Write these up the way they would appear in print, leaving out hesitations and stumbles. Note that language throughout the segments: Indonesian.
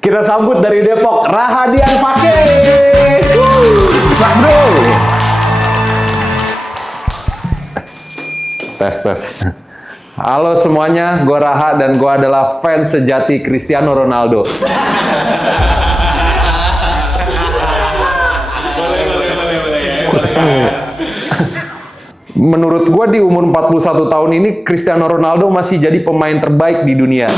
Kita sambut dari Depok, Rahadian Fakih. Nah, bro. Tes. Halo semuanya, gue Raha dan gue adalah fans sejati Cristiano Ronaldo. Menurut gue di umur 41 tahun ini, Cristiano Ronaldo masih jadi pemain terbaik di dunia.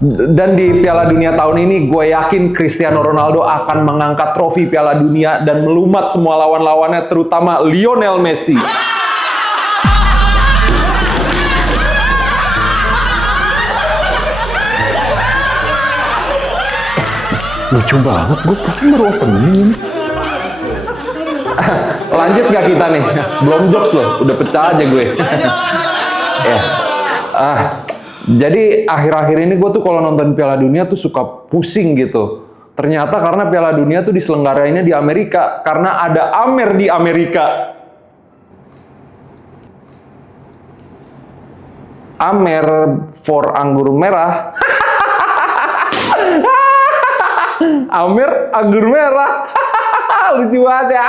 Dan di Piala Dunia tahun ini, gue yakin Cristiano Ronaldo akan mengangkat trofi Piala Dunia dan melumat semua lawan-lawannya, terutama Lionel Messi. Lucu banget, gue perasaan baru opening ini. Lanjut gak kita nih? Belum jokes loh, udah pecah aja gue. Ya. Jadi akhir-akhir ini gue tuh kalau nonton Piala Dunia tuh suka pusing gitu. Ternyata karena Piala Dunia tuh diselenggarainnya di Amerika, karena ada Amer di Amerika. Amer for anggur merah. Amer anggur merah. Lucu banget ya.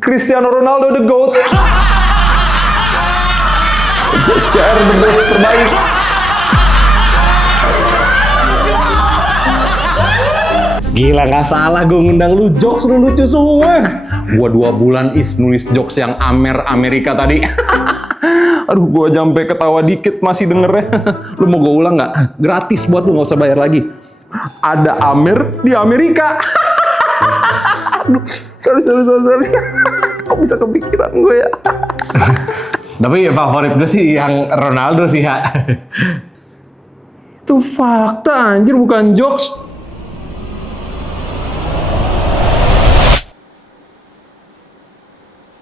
Cristiano Ronaldo the GOAT. CR the best terbaik. Gila, gak salah gue ngundang lu, jokes lu lucu semua. Gua 2 bulan nulis jokes yang Amerika tadi. Aduh, gua sampai ketawa dikit masih dengernya. Lu mau gue ulang nggak? Gratis buat lu, nggak usah bayar lagi. Ada Amer di Amerika. Aduh, sorry. Kok bisa kepikiran gue ya? Tapi favorit gue sih yang Ronaldo sih, ya. Itu fakta anjir, bukan jokes.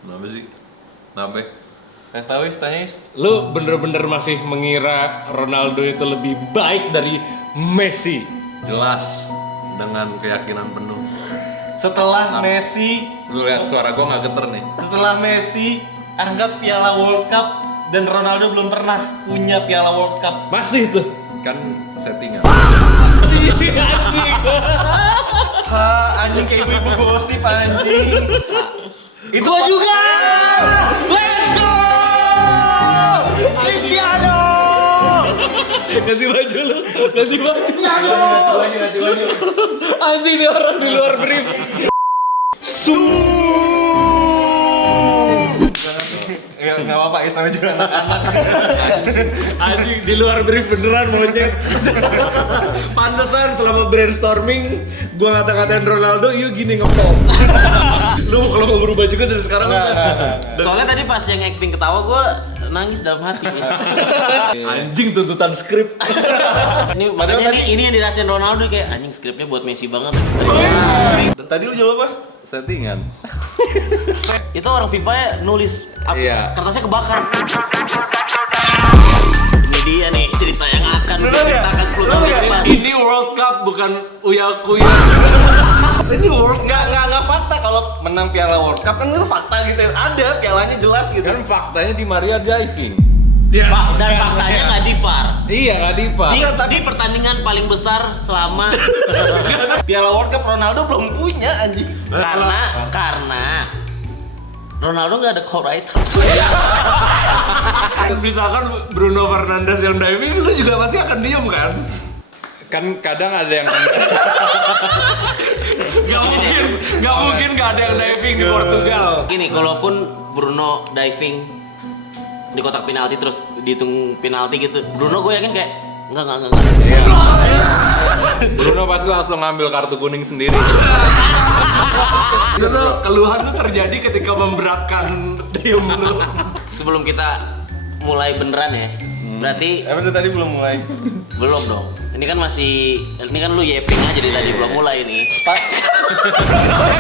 Kenapa sih? Kenapa? Kasih tau Is, tanya Is. Lu bener-bener masih mengira Ronaldo itu lebih baik dari Messi? Jelas, dengan keyakinan penuh. Setelah Messi, Lu lihat suara gue gak geter nih. setelah Messi angkat Piala World Cup dan Ronaldo belum pernah punya Piala World Cup. Masih tuh. Kan settingan. Anjing kayak ibu-ibu gosip anjing. Itu gua juga. Let's go! Cristiano! Ganti baju lu, ganti baju. Ganti baju. Anjing, nih orang di luar brief. Nggak apa-apa, Is, namanya juga anak-anak. Anjing, di luar brief beneran monyet. Pantesan selama brainstorming gua ngata-ngatain Ronaldo, yuk gini ngepop. Lu kalau mau berubah juga dari sekarang. Soalnya tadi pas yang acting ketawa gua nangis dalam hati. Anjing, tuntutan skrip. Ini makanya ini yang dirasain Ronaldo kayak anjing, skripnya buat Messi banget. Dan tadi lu jawab apa? Settingan. Itu orang FIFA ya nulis Iya. kertasnya kebakar. Ini dia nih cerita yang akan diceritakan 10 tahun ke depan. Ini World Cup bukan uya-kuya. Ini nggak fakta kalau menang Piala World Cup kan itu fakta gitu. Ada pialanya jelas gitu. Kan faktanya di Maria diving. Dan faktanya nggak di VAR. Iya, gak di VAR. Iya, tapi pertandingan paling besar selama Piala World Cup Ronaldo belum punya anjing. Karena Ronaldo nggak ada co-writer. Misalkan Bruno Fernandes yang diving, lu juga pasti akan diem kan? Kan kadang ada yang Gak mungkin gak ada yang diving di Portugal. Gini, kalaupun Bruno diving di kotak penalti terus dihitung penalti gitu, Bruno gue yakin kayak enggak. Bruno pasti langsung ngambil kartu kuning sendiri. Itu tuh keluhan tuh terjadi ketika memberatkan diem lu. Sebelum kita mulai beneran ya, berarti Emang lu tadi belum mulai? belum dong. Ini kan lu yeping aja dari tadi belum mulai nih.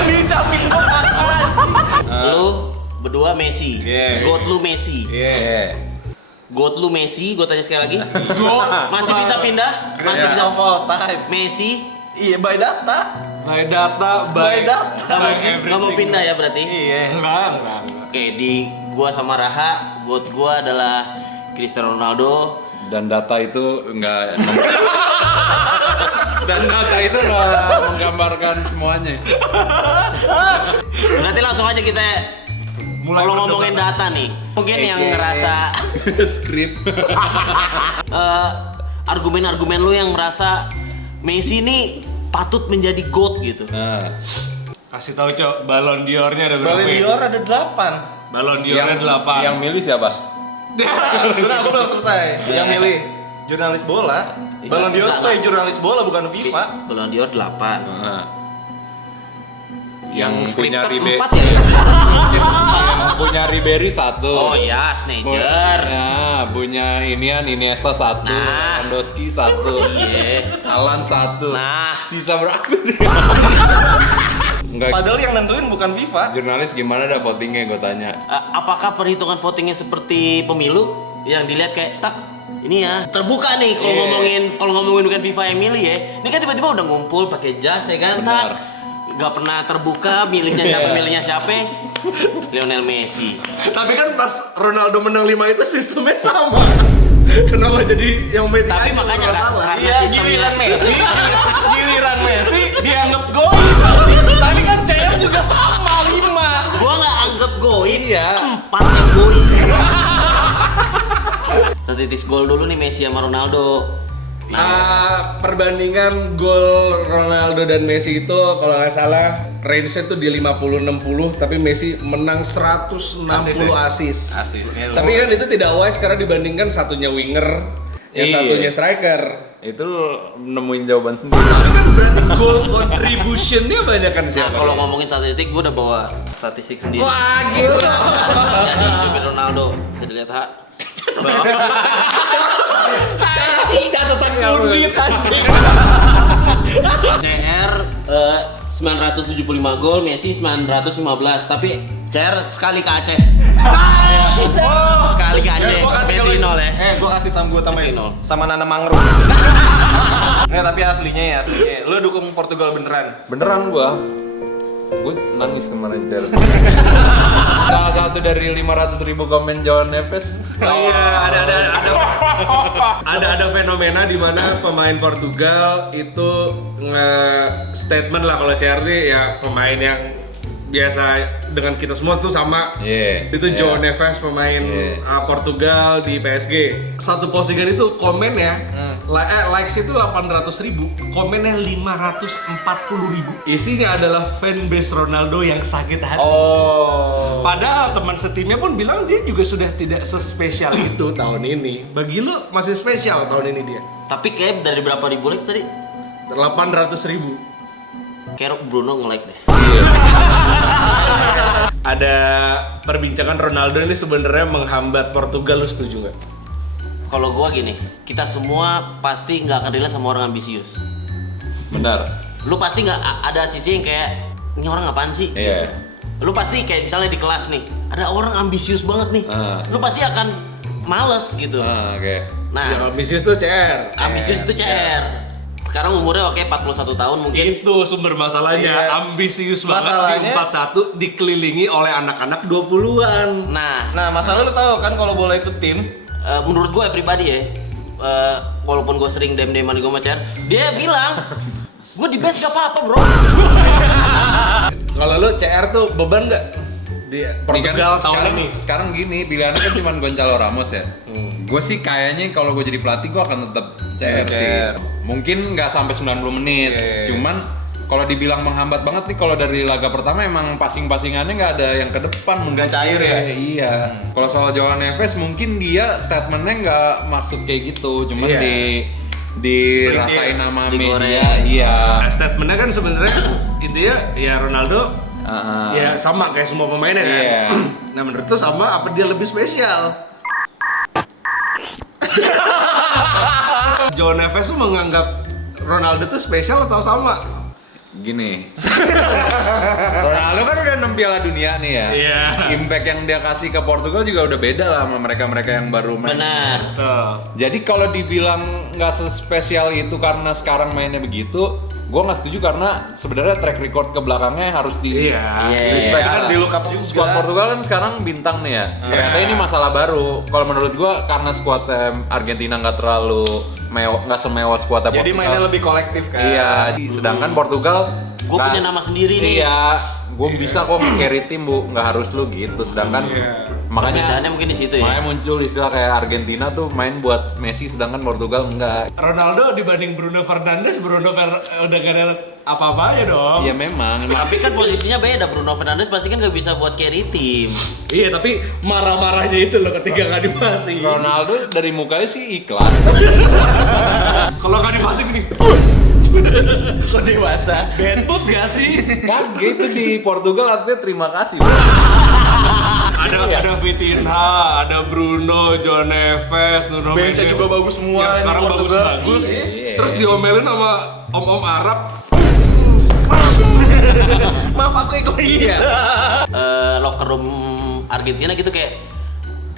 Dicapin Ah. Lu berdua Messi, Yeah. GOAT lu Messi. Iya. GOAT lu Messi, gue tanya sekali lagi. Masih bisa pindah? Masih bisa of all time. Messi? Iya, by data. By data, By data. Nggak mau pindah ya berarti? Iya. Enggak. Oke, di gua sama Raha, GOAT gua adalah Cristiano Ronaldo. Dan data itu enggak dan data itu enggak menggambarkan semuanya. Berarti langsung aja kita kalau ngomongin data nih, mungkin yang ngerasa Skrip. argumen-argumen lu yang merasa Messi ini patut menjadi GOAT gitu. Nah, Kasih tahu Cok, Ballon d'Or-nya ada berapa? Ballon d'Or ada 8. Ballon d'Or-nya 8. yang milih siapa? Udah, aku belum selesai. Yang milih jurnalis bola. Ballon d'Or enggak, tuh jurnalis bola bukan FIFA. Ballon d'Or 8. Nah. Yang punya Scripted Ribery. 4 ya? Yang punya Ribery 1. Oh ya, Sneijder. Nah, punya Iniesta 1, Nah. Lewandowski 1, Iya. Alan 1. Nah, Sisa berapa? Enggak. Padahal yang nentuin bukan FIFA. Jurnalis gimana dah votingnya gue tanya. apakah perhitungan votingnya seperti pemilu yang dilihat kayak tak ini ya terbuka nih kalau ngomongin bukan FIFA yang milih ya. Ini kan tiba-tiba udah ngumpul pakai jas ya kan, tak nggak pernah terbuka milihnya siapa, Lionel Messi. Tapi kan pas Ronaldo menang 5 itu sistemnya sama. Kenapa jadi yang Messi Tapi aja makanya nggak kan salah? karena Iya, sistemnya giliran Messi dianggap gol. Tapi kan CR juga sama 5. gua nggak anggap goin, Iya. 4 yang goin. Statistik gol dulu nih Messi sama Ronaldo. Perbandingan gol Ronaldo dan Messi itu kalau nggak salah range-nya tuh di 50-60, tapi Messi menang 160 assist. Asisnya Tapi kan itu tidak wise karena dibandingkan satunya winger, yang Iya. satunya striker. Itu nemuin jawaban sendiri. Tapi kan berarti goal contribution-nya banyak kan Nah, siapa? kalau ngomongin statistik, gua udah bawa statistik sendiri. Wah, gila. Jadi Cristiano Ronaldo bisa dilihat ha. Catatan unit anjing. CR 975 gol, Messi 915. Tapi CR sekali ke Aceh. Sekali ke Aceh. Messi 0 ya. Gua kasih gua tambahin Messi 0. sama nanam mangrove. Tapi aslinya. Lu dukung Portugal beneran? Beneran gua nangis kemarin Cer. Salah satu dari 500.000 komen João Neves. Iya, ada fenomena di mana pemain Portugal itu statement lah kalau CR ya pemain yang biasa dengan kita semua tuh sama. Iya. Itu João Neves pemain Portugal di PSG. Satu postingan itu komennya likes itu 800.000, komennya 540.000. Isinya adalah fanbase Ronaldo yang sakit hati. Oh. Padahal teman setimnya pun bilang dia juga sudah tidak sespesial itu tahun ini. Bagi lu masih spesial tahun ini dia. Tapi kayak dari berapa ribu like tadi? 800.000. Kayak Bruno nge-like deh. Ada perbincangan Ronaldo ini sebenarnya menghambat Portugal, lu setuju nggak? Kalau gua gini, kita semua pasti nggak akan relate sama orang ambisius. Benar. Lu pasti nggak ada sisi yang kayak ini orang apaan sih? Iya. Lu pasti kayak misalnya di kelas nih, ada orang ambisius banget nih. Lu pasti akan males gitu. Oke. Nah, Yang ambisius tuh CR. ambisius itu CR. Sekarang umurnya oke 41 tahun mungkin. Itu sumber masalahnya, Iya. ambisius banget di Masalahnya- 41 dikelilingi oleh anak-anak 20-an. Nah, Masalah lu tahu kan kalau bola itu tim, menurut gue pribadi ya, walaupun gue sering dem-deman gue sama CR, dia bilang, gue di bench gak apa-apa bro. Kalau lu CR tuh beban nggak di Portugal tahun ini? Sekarang gini, pilihannya kan cuma Gonçalo Ramos ya. Gue sih kayaknya kalau gue jadi pelatih gue akan tetap CR sih. Mungkin nggak sampai 90 menit. Cuman kalau dibilang menghambat banget nih kalau dari laga pertama emang passing-passingannya nggak ada yang ke depan, Nggak cair ya? Iya. Kalau soal João Neves mungkin dia statementnya nggak maksud kayak gitu, cuman Iya. dirasain sama Digoreng. media. Iya. Nah, statementnya kan sebenarnya intinya ya Ronaldo Ah. ya sama kayak semua pemainnya kan. Iya. Nah menurut lu sama apa dia lebih spesial? João Neves tuh menganggap Ronaldo tuh spesial atau sama? Gini. Ronaldo kan udah 6 Piala Dunia nih ya. Iya. Impact yang dia kasih ke Portugal juga udah beda lah sama mereka-mereka yang baru main. Benar. Jadi kalau dibilang nggak sespesial itu karena sekarang mainnya begitu, gue nggak setuju karena sebenarnya track record ke belakangnya harus di Iya. respect. Kan di look up juga. Squad Portugal kan sekarang bintang nih ya. Ternyata ini masalah baru. Kalau menurut gue karena squad Argentina nggak terlalu nggak semewah squad Portugal. Jadi mainnya lebih kolektif kan. Iya. Sedangkan Portugal Gue punya nama sendiri nih. Iya, gue bisa kok carry tim bu, nggak harus lu gitu. Sedangkan makanya Perbedaannya mungkin di situ ya. makanya muncul istilah kayak Argentina tuh main buat Messi, sedangkan Portugal enggak. Ronaldo dibanding Bruno Fernandes, udah gak ada apa-apanya dong. Iya memang. Tapi kan posisinya beda. Bruno Fernandes pasti kan gak bisa buat carry tim. Iya, tapi marah-marahnya itu loh ketika gak dipasing. Ronaldo dari mukanya sih ikhlas. Kalau gak dipasing gini, Kok dewasa? bentut gak sih? Kan gitu di Portugal artinya terima kasih. Ada Vitinha, ada Bruno, João Neves, Nuno Mendes. Benchnya juga bagus semua Yang sekarang ini Portugal. bagus-bagus. Iya. Terus diomelin sama om-om Arab. Maaf aku egois. Locker room Argentina gitu kayak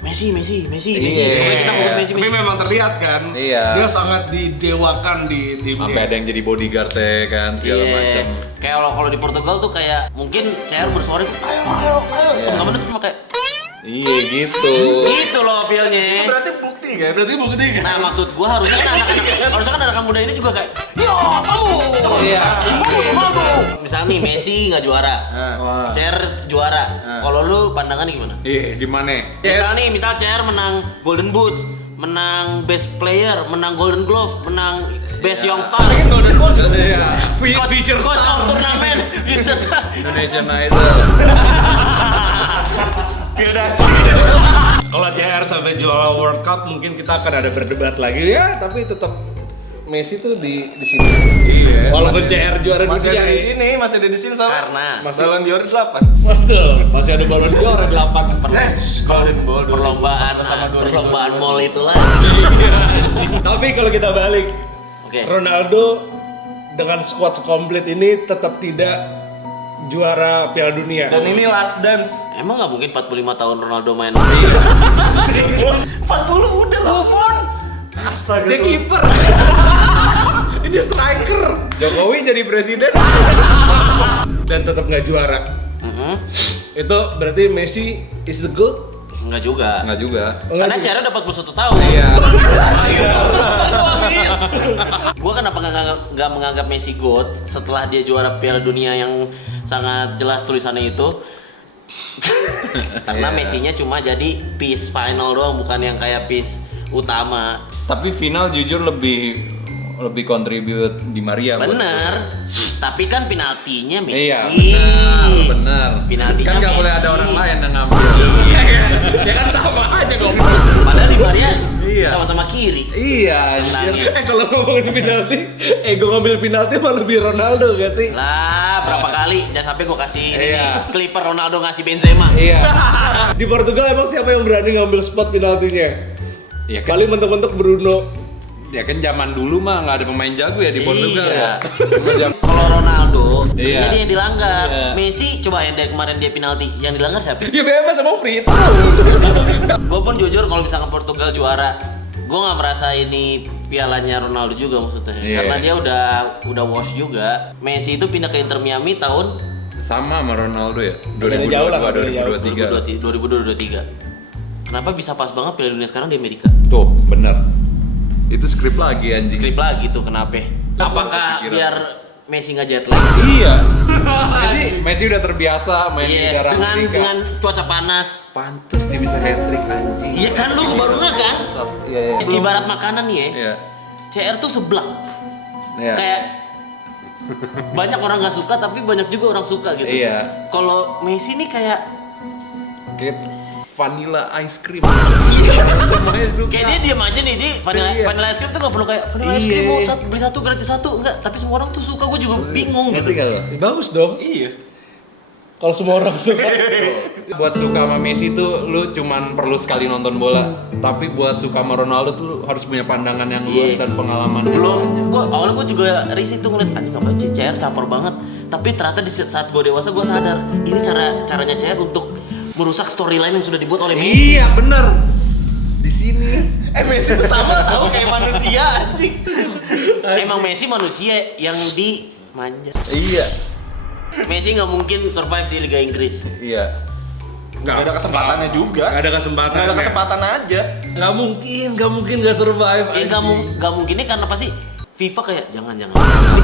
Messi. Iya. Pokoknya kita fokus Messi. Tapi memang terlihat kan, Iya. dia sangat didewakan di tim Sampai ada yang jadi bodyguard-nya kan segala macam. Kayak kalau di Portugal tuh kayak mungkin CR bersuara ayo. Enggak bener cuma kayak Iya gitu. gitu loh feel-nya. Berarti bukti kan? Berarti bukti kan? Nah maksud gua harusnya kan anak-anak muda ini juga kayak yo kamu. Iya. Misalnya nih Messi nggak juara, CR juara. Kalau lu pandangannya gimana? Iya, di mana? Misal CR menang Golden Boot, menang Best Player, menang Golden Glove, menang Best Young Star, Iya. Feature Coach star. of Turnamen, Indonesian Idol. Kalau CR sampai juara World Cup mungkin kita akan ada berdebat lagi ya, tapi tetap Messi tuh di sini. Iya. Walaupun CR juara Masih dunia ada di nih. sini, masih ada di sini soalnya. karena Ballon d'Or 8. Betul, masih ada Ballon d'Or 8. Golden Ball perlombaan mall itulah. Tapi kalau kita balik, Oke. Ronaldo dengan squad komplit ini tetap tidak juara Piala Dunia. Dan ini last dance. Emang nggak mungkin 45 tahun Ronaldo main? 40 udah Buffon. Astaga. Dia kiper. Ini striker Jokowi jadi presiden. dan tetap nggak juara. Itu berarti Messi is the GOAT? Enggak juga. Enggak juga. Karena CR dapat 41 tahun. Iya. Gua kenapa nggak menganggap Messi GOAT setelah dia juara Piala Dunia yang sangat jelas tulisannya itu? Karena Messi-nya cuma jadi piece final doang, bukan yang kayak piece utama. Tapi final jujur lebih contribute di Maria. buat Bener. Tapi kan penaltinya gue. Messi. Iya, benar. Penaltinya Kan nggak boleh Messi. ada orang lain yang ngambil. Ya kan sama aja dong. Padahal di Maria Iya. sama-sama kiri. Iya, Menangnya. Kalau ngomongin penalti, gue ngambil penalti malah lebih Ronaldo gak sih? Lah, berapa kali? Jangan sampai gua kasih ini Iya. clipper Ronaldo ngasih Benzema. Iya. Di Portugal emang siapa yang berani ngambil spot penaltinya? Ya kan, Paling mentok-mentok Bruno. ya kan zaman dulu mah nggak ada pemain jago ya di Portugal Iya. ya. Kalau Ronaldo, Iya. sebenarnya dia yang dilanggar. Iya. Messi coba yang dari kemarin dia penalti, yang dilanggar siapa? Ya bebas emang free throw. Gue pun jujur kalau misalkan Portugal juara, gue nggak merasa ini pialanya Ronaldo juga maksudnya. Iya. Karena dia udah wash juga. Messi itu pindah ke Inter Miami tahun Sama sama Ronaldo ya. Beda jauh lah, beda jauh. 2022, 2023. 2023. Kenapa bisa pas banget Piala Dunia sekarang di Amerika? Tuh, bener. Itu skrip lagi anjing. Skrip lagi tuh kenapa? Apakah kepikiran. biar Messi nggak jet lag? Iya. Jadi Messi udah terbiasa main di Iya, daerah Amerika. dengan cuaca panas. Pantes dia bisa hat-trick anjing. Iya kan lu baru nggak kan? Iya, iya. Ibarat makanan nih ya. Iya. CR tuh seblak. Iya. Kayak banyak orang nggak suka tapi banyak juga orang suka gitu. Iya. Kalau Messi nih kayak vanilla ice cream. Iya. Semuanya suka. Kayak dia diam aja nih, vanilla, Iya. vanilla ice cream tuh nggak perlu kayak vanilla ice cream Iya. mau beli satu gratis satu enggak, tapi semua orang tuh suka, gue juga bingung Ngerti gitu. nggak lo? Bagus dong. Iya. Kalau semua orang suka. Buat suka sama Messi tuh lu cuman perlu sekali nonton bola. Tapi buat suka sama Ronaldo tuh lu harus punya pandangan yang luas Iya. dan pengalaman yang Belum, banyak. awalnya gue juga risih tuh ngeliat anjing apa sih CR caper banget. Tapi ternyata di saat gue dewasa gue sadar ini caranya CR untuk merusak storyline yang sudah dibuat oleh Messi. Iya bener. Di sini. Messi itu sama tahu kayak manusia anjing. Emang Messi manusia yang dimanja. Iya. Messi nggak mungkin survive di Liga Inggris. Iya. Nggak ada kesempatannya juga. Gak ada kesempatan. Nggak ada kesempatan aja. Gak mungkin gak survive. Ya nggak mungkinnya karena pasti FIFA kayak jangan. Ini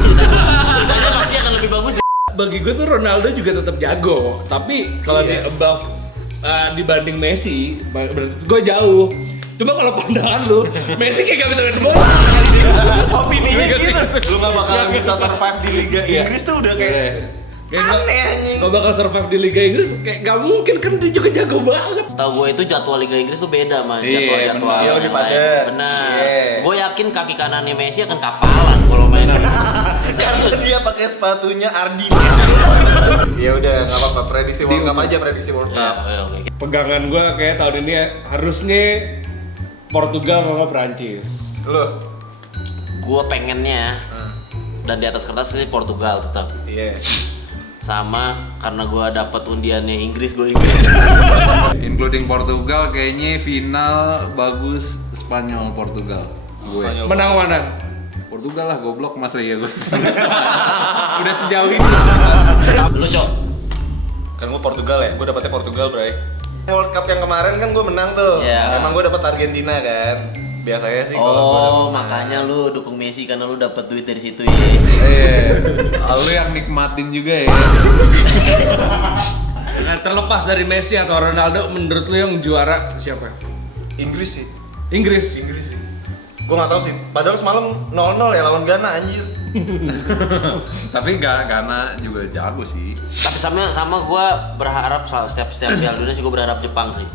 ceritanya pasti akan lebih bagus. Bagi gue tuh Ronaldo juga tetap jago. Tapi kalau di above dibanding Messi, berarti gue jauh. Cuma kalau pandangan lu, Messi kayak gak bisa main bola. Opininya gitu. Lu nggak bakalan bisa survive di Liga Inggris tuh udah kayak aneh anjing. Gak bakal survive di Liga Inggris, kayak gak mungkin kan dia juga jago banget. Tahu gue itu jadwal Liga Inggris tuh beda sama Iya, jadwal bener. Iya, yang lebih lain. padat. Benar. Iya. Gue yakin kaki kanannya Messi akan kapalan kalau main. Karena dia pakai sepatunya Ardi. Ya udah, nggak apa-apa. Prediksi World Cup aja, prediksi World Ya, Cup. oke. Pegangan gue kayak tahun ini harusnya Portugal kalau nggak Prancis. Lu? Gue pengennya dan di atas kertas sih Portugal tetap. Iya. Sama karena gue dapat undiannya Inggris, gue Inggris. Including Portugal kayaknya final bagus Spanyol Portugal. Gue. Menang mana? Portugal lah goblok masa ya gue. Udah sejauh ini. Lu Cok. Kan gua Portugal ya, gua dapetnya Portugal, Bray. World Cup yang kemarin kan gua menang tuh. Iya. Emang gua dapet Argentina kan. Biasanya sih kalau gua dapet Makanya lu dukung Messi karena lu dapat duit dari situ ya. Lu yang nikmatin juga ya. Nah, terlepas dari Messi atau Ronaldo, menurut lu yang juara siapa? Inggris sih. Inggris. Inggris sih. Gua nggak tahu sih. Padahal semalam 0-0 ya lawan Ghana anjir. Tapi Ghana juga jago sih. Tapi sama gue berharap setiap Piala Dunia sih gue berharap Jepang sih.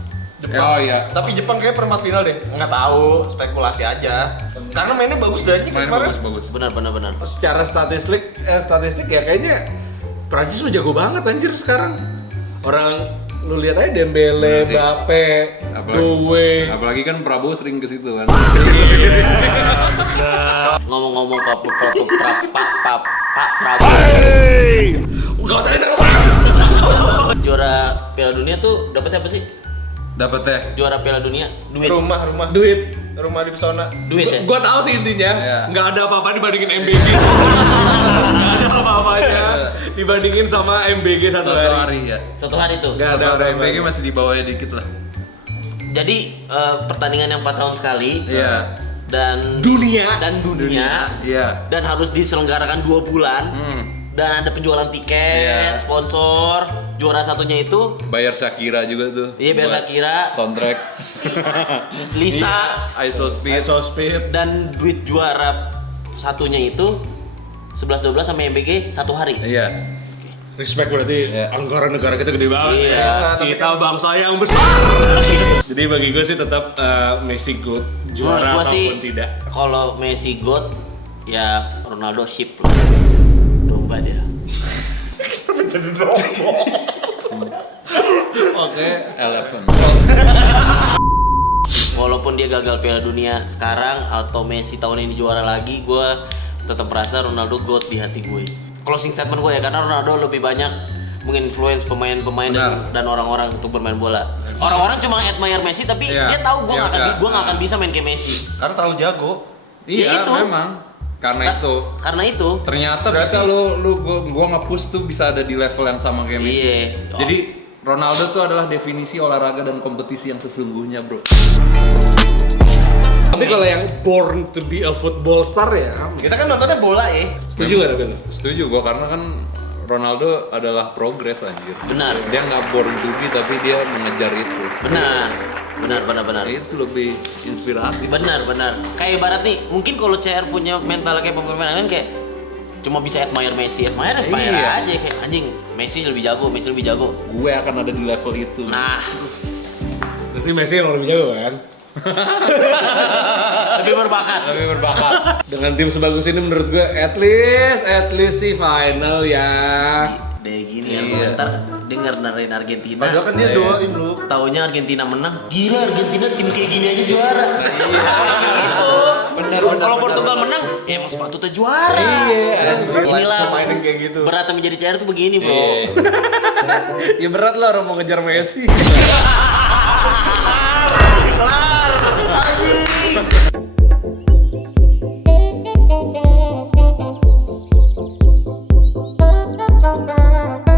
Oh iya. Tapi Jepang kayak perempat final deh. Nggak tahu, spekulasi aja. Karena mainnya bagus dan Main kemarin. bagus. Benar. Secara statistik ya kayaknya Prancis mah jago banget anjir sekarang. Orang lu lihat aja Dembele, Mbappe, Doué. Apalagi kan Prabowo sering ke situ kan. Ngomong-ngomong Pak Prabowo. Enggak usah terus. Juara Piala Dunia tuh dapetnya apa sih? Dapat teh. Juara Piala Dunia duit. Rumah. Duit. Rumah di pesona. Duit ya. Gua tahu sih intinya, Iya. nggak ada apa-apa dibandingin MBG. Nggak ada apa-apanya dibandingin sama MBG satu Satu hari. hari ya. Satu hari tuh. Nggak ada Satu apa-apa. MBG masih di bawahnya dikit lah. Jadi pertandingan yang 4 tahun sekali. Iya. Dan Dunia. Iya. dan harus diselenggarakan 2 bulan. Dan ada penjualan tiket, Iya. sponsor, juara satunya itu Bayar Shakira juga tuh. iya biar Buat Shakira, soundtrack. Lisa, ISO Speed. dan duit juara satunya itu 11-12 sama MBG satu hari. Iya. Respect berarti anggaran negara kita gede banget. Iya. Kita bangsa yang besar. Jadi bagi gue sih tetap Messi good, juara Menurut gua sih, ataupun tidak. kalau Messi God, ya Ronaldo ship lah. Domba dia. Oke. Eleven. Walaupun dia gagal Piala Dunia sekarang atau Messi tahun ini juara lagi, gue tetap merasa Ronaldo God di hati gue. Closing statement gue ya, karena Ronaldo lebih banyak menginfluence pemain-pemain dan orang-orang untuk bermain bola. Orang-orang cuma admire Messi, tapi Iya. dia tahu gue Iya, nggak udah. akan bisa main kayak Messi. Karena terlalu jago. Iya, itu. memang. Karena itu. Ternyata bisa gua nge-push tuh bisa ada di level yang sama kayak Messi. Iya. Jadi Ronaldo tuh adalah definisi olahraga dan kompetisi yang sesungguhnya, bro. Tapi kalau yang born to be a football star ya, Kita kan nontonnya bola ya. setuju nggak tuh? Setuju gua karena kan Ronaldo adalah progres anjir. Benar. Dia nggak born to be tapi dia mengejar itu. Benar. Itu lebih inspiratif. Benar. Kayak ibarat nih, mungkin kalau CR punya mental kayak pemain lain kayak cuma bisa admire Messi, admire Iya. aja kayak anjing Messi lebih jago. Gue akan ada di level itu. Nah, Berarti Messi yang lebih jago kan? lebih berbakat. Lebih berbakat. Dengan tim sebagus ini menurut gue at least sih final ya. deh gini ya. Ntar denger narain Argentina. Padahal kan dia doain lu. Taunya Argentina menang. Gila Argentina tim kayak gini aja juara. Gitu. Bener. Kalau Portugal menang, ya emang sepatutnya juara. Inilah Mainin kayak gitu. beratnya menjadi CR tuh begini, Bro. Ya berat lah orang mau ngejar Messi.